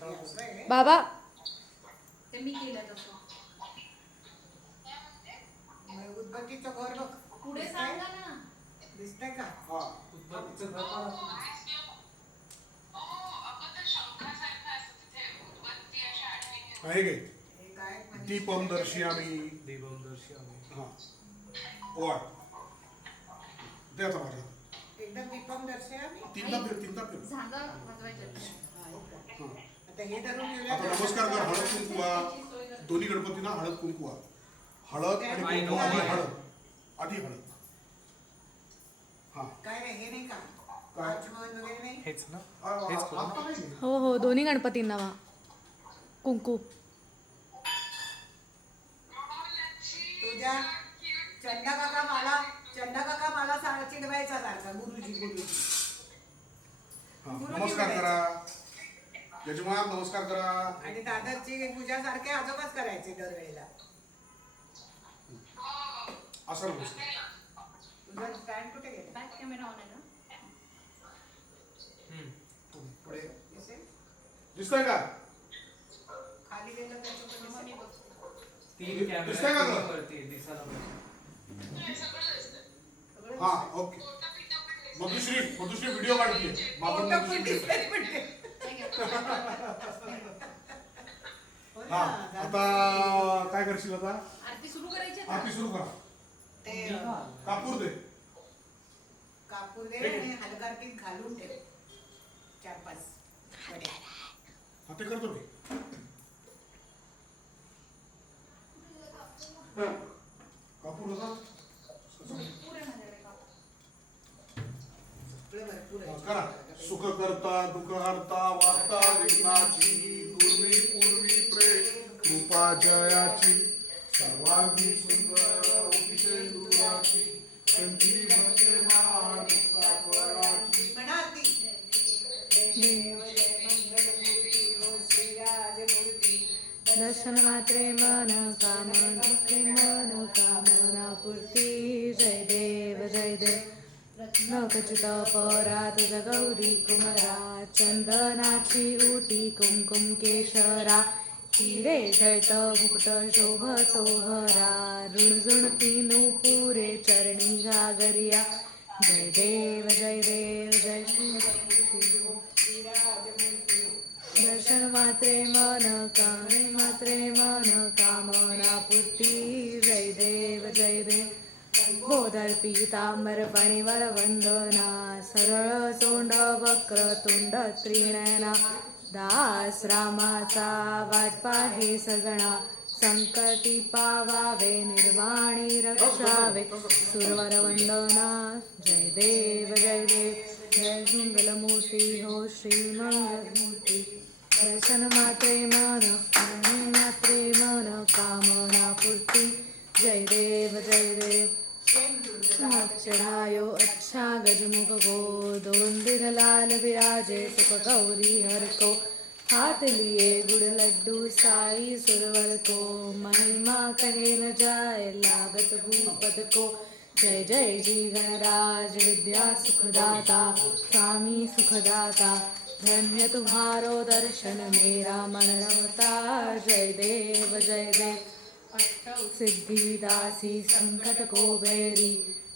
बाबा ते मी केलं तसं. उदबत्तीचं घर बघ पुढे सांगा ना. दिसतंय का? हा उदबत्तीचं घर पण आहे गे हे काय म्हणजे दीपमदर्शी आम्ही देवदर्शी आम्ही. हा वाट दे आता माझ्या एकदम दीपम दर्शना तीनदा फिर झांगा वाजवायच्या. हा. आता हे धरून आता ठेवलं नमस्कार कर हळद कुंकुवा दोन्ही गणपतींना हळद कुंकुवा हळद आणि कुंकुवा आधी हळद आधी हळद हा काय रे हे नाही का काय? वाचमन वगैरे नाही हेच ना. आता नाही हो हो दोन्ही गणपतींना वा कुंकू. तुझ्या चंदा काका मला चिडवायचा सारखा गुरुजी हा नमस्कार करा यजमान नमस्कार करा आणि दादरची पूजा सारखे आजोबाच करायचे दरवेळेला. असं नमस्कार तुझा स्टँड कुठे गेला? बॅक कॅमेरा ऑन आहे ना. पुढे दिसेल? दिसतंय का खाली गेलं त्याचं पण मग मी दिसेल. बघते. तीन दिसतंय का कॅमेरा गं? वरती दिसायला पाहिजे. सगळं हा ओके मधुश्री व्हिडिओ काढतीये बाबा फोटो पण मधुश्री दिसतंय म्हणते. हो ना, हा आता काय करशील आता आरती सुरू करायची आहे आरती का? सुरू करा ते कापूर दे कापूर दे आणि हलगारकीत घालून ठेव 4-5 वड्या. हा ते करतो मी कापूर होता भरपूर आहे माझ्याकडे कापूर. भरपूर आहे. करा सुख करता दुःख हरता वार्ता विघ्नाची पूर्वी पूर्वी प्रेम कृपा जयाची सर्वांगी सुंदर अतिशय दुराची कंठी भजे मान मुक्ता फळाची म्हणा आरती. जय देव जय मंगलमूर्ती हो श्रीराजमूर्ती. दर्शन मात्रे मन कामना पूर्ती. जय देव न खचित परा तुझ गौरी कुमरा. चंदनाची उटी कुंकुम केशरा. हिरे जयत मुकुट शोभतो हरा. रुणझुणती नूपुरे चरणी घागरिया. जय देव जय दर्शन मात्रे मन कामना पूर्ती. जय देव बोधर पीतांबर फणीवर वंदना. सरळ सोंड वक्र तुंड त्रिनयना. दास रामाचा वाट पाहे सगळा. संकटी पावावे निर्वाणी रक्षावे. सुरवर वंदना. जय देव जय मंगलमूर्ती हो श्री मंगलमूर्ती. दर्शन मात्रे मन कामना पूर्ती. जय देव चढ़ायो अच्छा गजमुख को. दोन दिन लाल विराजे सुख गौरी हर को. हाथ लिए गुड़ लड्डू साई सुरवर को. महिमा कहे न जाए लागत भूपत को. जय जय जी गणराज विद्या सुखदाता स्वामी सुखदाता. धन्य तुम्हारो दर्शन मेरा मन रमता. जय देव सिद्धिदासी संकट को बैरी.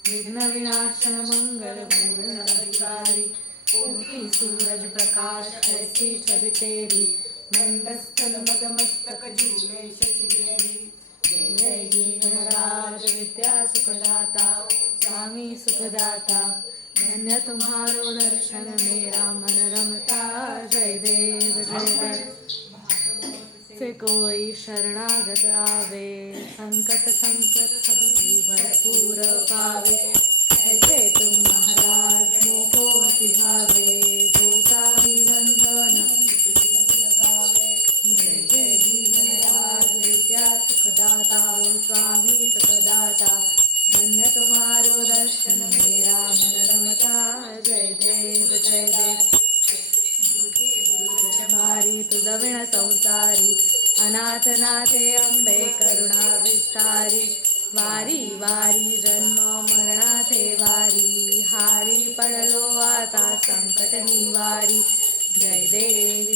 विघ्न विनाशन मंगल मूल अधिकारी. कोटि सूरज प्रकाश ऐसी छवि तेरी. मंदस्थल मद मस्तक झूले शशिगेरी. जय जय जी गणराज विद्या सुखदाता स्वामी सुखदाता. धन्य तुम्हारो दर्शन मेरा मन रमता. जय देव से कोई शरणागत आवे. संकट सब ही भरपूर पावे. ऐसे तुम महाराज मोको सिखावे. गोसावी नंदन लगावे. जय जय जीवनराज विद्या सुखदाता स्वामी सुखदाता. धन्य तुम्हारो दर्शन मेरा मन रमता. जय देव भारी तुझ विण संसारी. अनाथ नाथे अंबे करुणा विस्तारी. वारी वारी जन्म मरणाथे वारी. हारी पडलो आता संकट निवारी. जय देव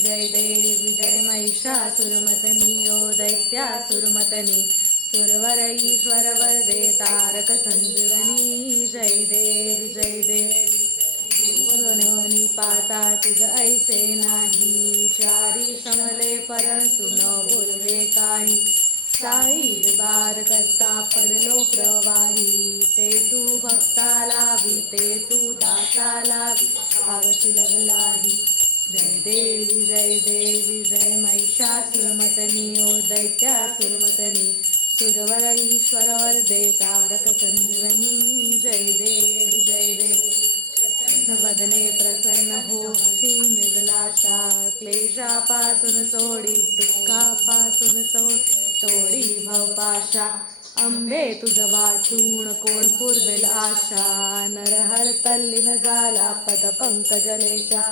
जय महिषासुरमर्दिनी ओ दैत्यासुरमर्दिनी सुरवर ईश्वर वरदे तारक संजीवनी जय देव वनी पाता तुझ ऐसे नाही चारी समले परंतु न बोलवे काही साई विवार करता पडलो प्रवाही ते तू भक्ताला ते तू दासाला पावशी लगलाही जय देवी जय महिषासुरमर्दिनी ओ दैत्यासुरमर्दिनी सुरवर ईश्वर वरदे तारक संजीवनी जय देव वदने प्रसन्न होशी निर्लाशा क्लेशापासून सोडी दुःखापासून तोडी भवपाशा अंबे तुझ वाचून कोण पुरवेल आशा नरहर तल्लीन झाला पद पंकजलेशा